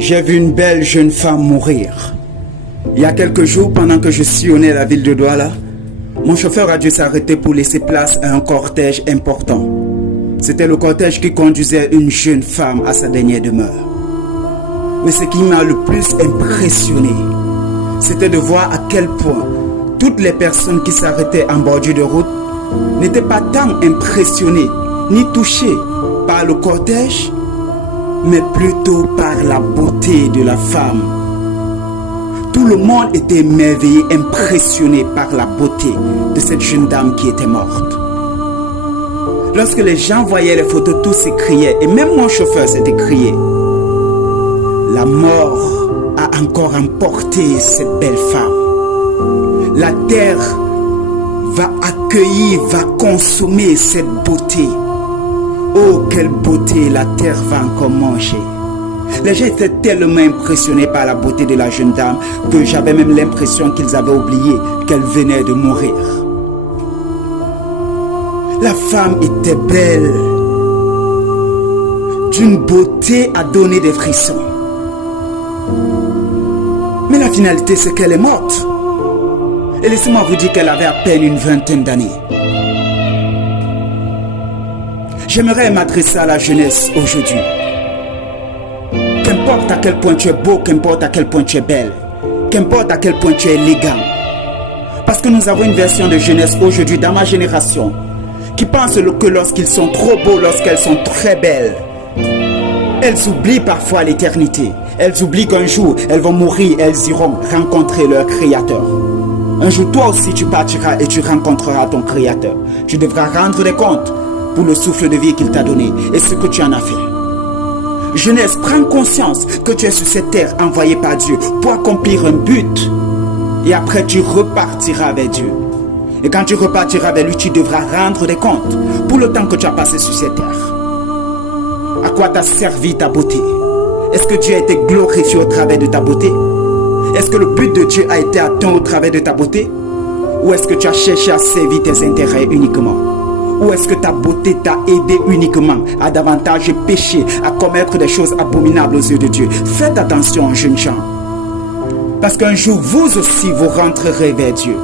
J'ai vu une belle jeune femme mourir. Il y a quelques jours, pendant que je sillonnais la ville de Douala, mon chauffeur a dû s'arrêter pour laisser place à un cortège important. C'était le cortège qui conduisait une jeune femme à sa dernière demeure. Mais ce qui m'a le plus impressionné, c'était de voir à quel point toutes les personnes qui s'arrêtaient en bordure de route n'étaient pas tant impressionnées ni touchées par le cortège, mais plutôt par la beauté de la femme. Tout le monde était émerveillé, impressionné par la beauté de cette jeune dame qui était morte. Lorsque les gens voyaient les photos, tous s'écriaient, et même mon chauffeur s'est écrié. La mort a encore emporté cette belle femme. La terre va accueillir, va consommer cette beauté. Oh, quelle beauté la terre va encore manger. Les gens étaient tellement impressionnés par la beauté de la jeune dame que j'avais même l'impression qu'ils avaient oublié qu'elle venait de mourir. La femme était belle, d'une beauté à donner des frissons. Mais la finalité, c'est qu'elle est morte. Et laissez-moi vous dire qu'elle avait à peine une vingtaine d'années. J'aimerais m'adresser à la jeunesse aujourd'hui. Qu'importe à quel point tu es beau, qu'importe à quel point tu es belle, qu'importe à quel point tu es élégant. Parce que nous avons une version de jeunesse aujourd'hui dans ma génération qui pense que lorsqu'ils sont trop beaux, lorsqu'elles sont très belles, elles oublient parfois l'éternité. Elles oublient qu'un jour, elles vont mourir, elles iront rencontrer leur Créateur. Un jour, toi aussi, tu partiras et tu rencontreras ton Créateur. Tu devras rendre des comptes pour le souffle de vie qu'il t'a donné et ce que tu en as fait. Jeunesse, prends conscience que tu es sur cette terre envoyée par Dieu pour accomplir un but. Et après, tu repartiras vers Dieu. Et quand tu repartiras vers lui, tu devras rendre des comptes pour le temps que tu as passé sur cette terre. À quoi t'a servi ta beauté? Est-ce que Dieu a été glorifié au travers de ta beauté? Est-ce que le but de Dieu a été atteint au travers de ta beauté? Ou est-ce que tu as cherché à servir tes intérêts uniquement? Ou est-ce que ta beauté t'a aidé uniquement à davantage pécher, à commettre des choses abominables aux yeux de Dieu? Faites attention, jeunes gens. Parce qu'un jour, vous aussi, vous rentrerez vers Dieu.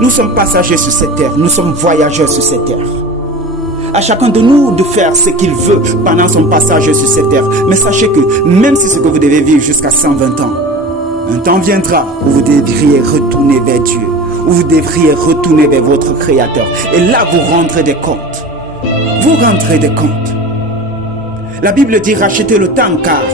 Nous sommes passagers sur cette terre, nous sommes voyageurs sur cette terre. À chacun de nous de faire ce qu'il veut pendant son passage sur cette terre. Mais sachez que même si c'est ce que vous devez vivre jusqu'à 120 ans, un temps viendra où vous devriez retourner vers Dieu, où vous devriez retourner vers votre Créateur. Et là, vous rendrez des comptes. Vous rendrez des comptes. La Bible dit rachetez le temps car